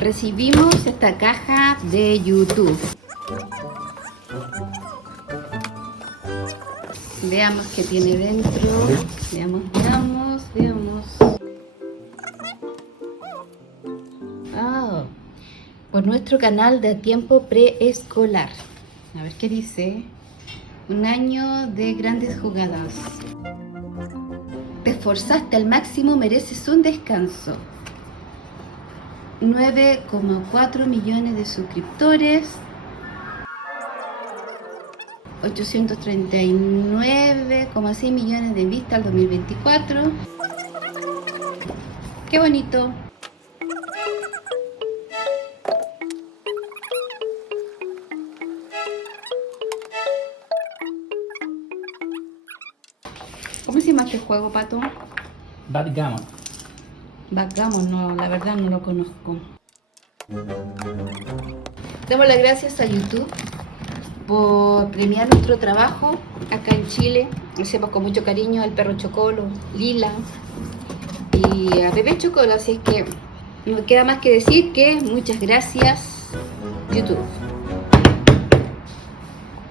Recibimos esta caja de YouTube. Veamos qué tiene dentro. Veamos. Ah, por nuestro canal de tiempo preescolar. A ver qué dice. Un año de grandes jugadas. Te esforzaste al máximo, mereces un descanso. 9,4 millones de suscriptores. 839,6 millones de vistas al 2024. ¡Qué bonito! ¿Cómo se llama este juego, Pato? Backgammon. Backgammon, no, la verdad no lo conozco. Damos las gracias a YouTube por premiar nuestro trabajo acá en Chile. Lo hacemos con mucho cariño al perro Chocolo, Lila y a bebé Chocolo, así es que no me queda más que decir que muchas gracias, YouTube.